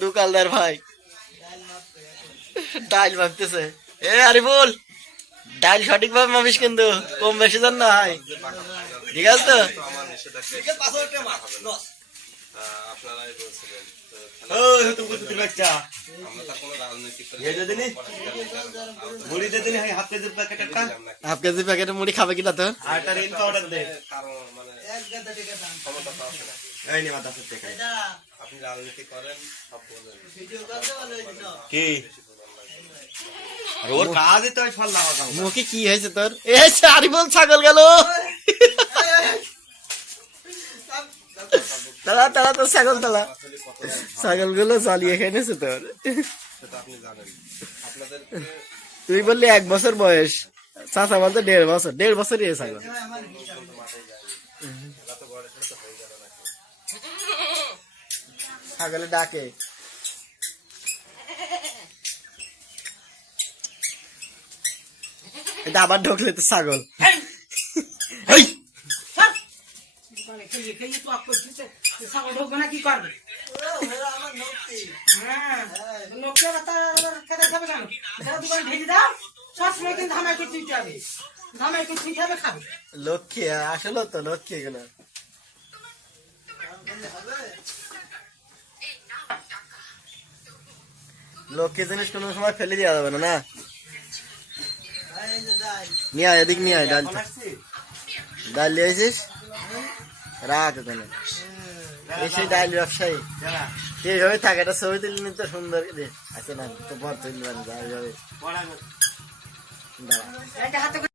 দুকালদার ভাই। ডাইল ভাবতেছে। এ আরে বল ডাইল সঠিক ভাবে মাপিস কিন্তু, কম বেশি জান না হয় ঠিক আছে? তো আপনারাই বলছিলেন হাফ কেজির প্যাকেট কেজি মুড়ি খাবে কিনা তো আর তার ইন পাউডার দে। কারণ মানে আপনি রাজনীতি করেন কি? ওর কাজই তো ফল মুখে কি হয়েছে তোর? এ আরিফুল ছাগল গেল। তারা তারা তো ছাগল তালা। ছাগলগুলো তুই বললি এক বছর বয়স। চাচা বলতে দেড় বছর। দেড় বছরই ছাগল। ছাগলে ডাকে। এটা আবার ঢোকলে তো ছাগল। খেয়ে খেয়ে তো করছিস ছাগল ঢুকবে না কি করবে? হ্যাঁ লোককে খেতে খাবে কেন? দোকান ঢেকে দাও সবসময় কিন্তু ধামাই করে দিতে হবে। ধামাই করে দিতে হবে খাবে। লক্ষ্মী আসলে তো লক্ষ্মী এগুলো। লক্ষ্মী জিনিস কোনো সময় ফেলে দেওয়া যাবে না না? নিয়ে আয় এদিক নিয়ে আয় ডাল নিয়ে আসিস? রাখ ওখানে এই ডাইল ব্যবসায়ী। এইভাবে থাকে একটা ছবি তুলে নিতে সুন্দর আছে না তো বর তুলবেন এইভাবে। দাঁড়া।